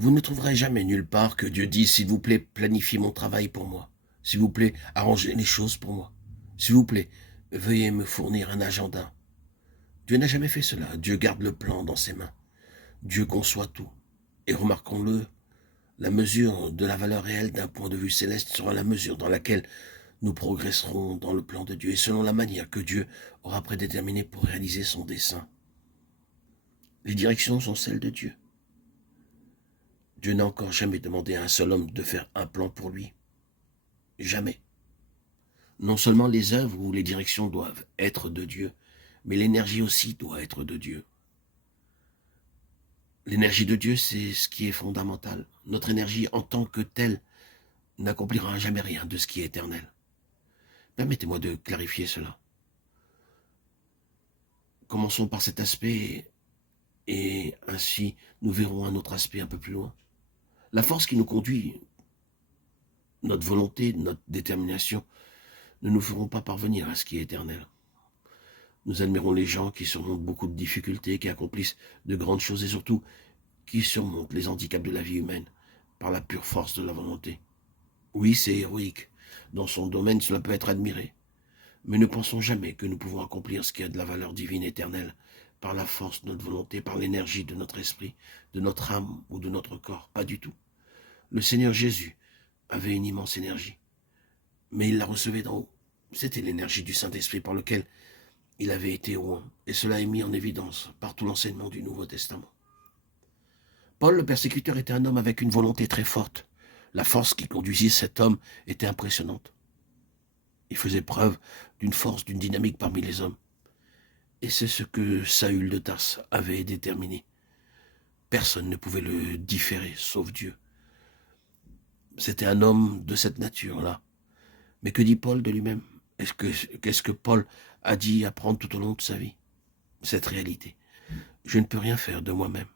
Vous ne trouverez jamais nulle part que Dieu dise, s'il vous plaît, planifiez mon travail pour moi. S'il vous plaît, arrangez les choses pour moi. S'il vous plaît, veuillez me fournir un agenda. Dieu n'a jamais fait cela. Dieu garde le plan dans ses mains. Dieu conçoit tout. Et remarquons-le, la mesure de la valeur réelle d'un point de vue céleste sera la mesure dans laquelle nous progresserons dans le plan de Dieu et selon la manière que Dieu aura prédéterminée pour réaliser son dessein. Les directions sont celles de Dieu. Dieu n'a encore jamais demandé à un seul homme de faire un plan pour lui. Jamais. Non seulement les œuvres ou les directions doivent être de Dieu, mais l'énergie aussi doit être de Dieu. L'énergie de Dieu, c'est ce qui est fondamental. Notre énergie en tant que telle n'accomplira jamais rien de ce qui est éternel. Permettez-moi de clarifier cela. Commençons par cet aspect et ainsi nous verrons un autre aspect un peu plus loin. La force qui nous conduit, notre volonté, notre détermination, ne nous feront pas parvenir à ce qui est éternel. Nous admirons les gens qui surmontent beaucoup de difficultés, qui accomplissent de grandes choses et surtout qui surmontent les handicaps de la vie humaine par la pure force de la volonté. Oui, c'est héroïque. Dans son domaine, cela peut être admiré. Mais ne pensons jamais que nous pouvons accomplir ce qui a de la valeur divine éternelle par la force de notre volonté, par l'énergie de notre esprit, de notre âme ou de notre corps. Pas du tout. Le Seigneur Jésus avait une immense énergie, mais il la recevait d'en haut. C'était l'énergie du Saint-Esprit par lequel il avait été oint, et cela est mis en évidence par tout l'enseignement du Nouveau Testament. Paul, le persécuteur, était un homme avec une volonté très forte. La force qui conduisit cet homme était impressionnante. Il faisait preuve d'une force, d'une dynamique parmi les hommes. Et c'est ce que Saül de Tarse avait déterminé. Personne ne pouvait le différer, sauf Dieu. C'était un homme de cette nature-là. Mais que dit Paul de lui-même? Qu'est-ce que Paul a dit apprendre tout au long de sa vie? Cette réalité. Je ne peux rien faire de moi-même.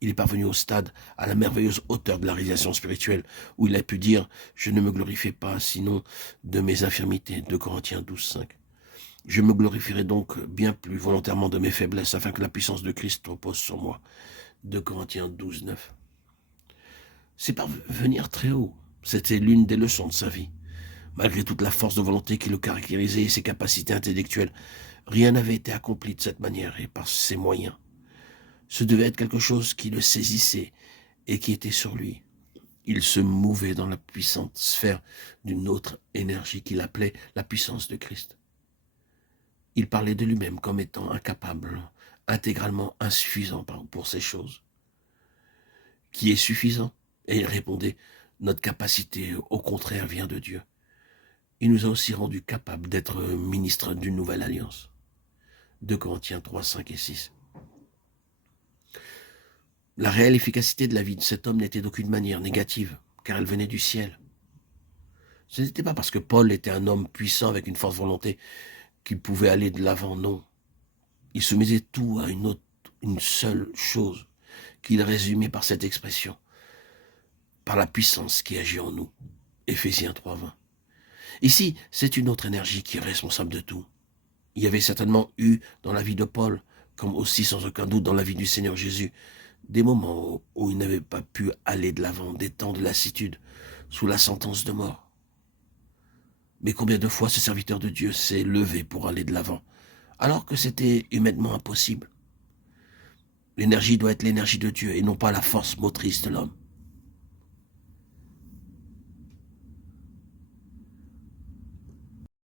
Il est parvenu au stade, à la merveilleuse hauteur de la réalisation spirituelle, où il a pu dire « Je ne me glorifie pas, sinon de mes infirmités » 2 Corinthiens 12:5. Je me glorifierai donc bien plus volontairement de mes faiblesses, afin que la puissance de Christ repose sur moi. 2 Corinthiens 12:9. C'est parvenir très haut. C'était l'une des leçons de sa vie. Malgré toute la force de volonté qui le caractérisait et ses capacités intellectuelles, rien n'avait été accompli de cette manière et par ses moyens. Ce devait être quelque chose qui le saisissait et qui était sur lui. Il se mouvait dans la puissante sphère d'une autre énergie qu'il appelait la puissance de Christ. Il parlait de lui-même comme étant incapable, intégralement insuffisant pour ces choses. Qui est suffisant? Et il répondait, notre capacité, au contraire, vient de Dieu. Il nous a aussi rendus capables d'être ministres d'une nouvelle alliance. 2 Corinthiens 3, 5 et 6. La réelle efficacité de la vie de cet homme n'était d'aucune manière négative, car elle venait du ciel. Ce n'était pas parce que Paul était un homme puissant avec une forte volonté qu'il pouvait aller de l'avant, non. Il soumettait tout à une seule chose, qu'il résumait par cette expression, par la puissance qui agit en nous. Éphésiens 3, 20. Ici, c'est une autre énergie qui est responsable de tout. Il y avait certainement eu dans la vie de Paul, comme aussi sans aucun doute dans la vie du Seigneur Jésus, des moments où il n'avait pas pu aller de l'avant, des temps de lassitude, sous la sentence de mort. Mais combien de fois ce serviteur de Dieu s'est levé pour aller de l'avant, alors que c'était humainement impossible? L'énergie doit être l'énergie de Dieu et non pas la force motrice de l'homme.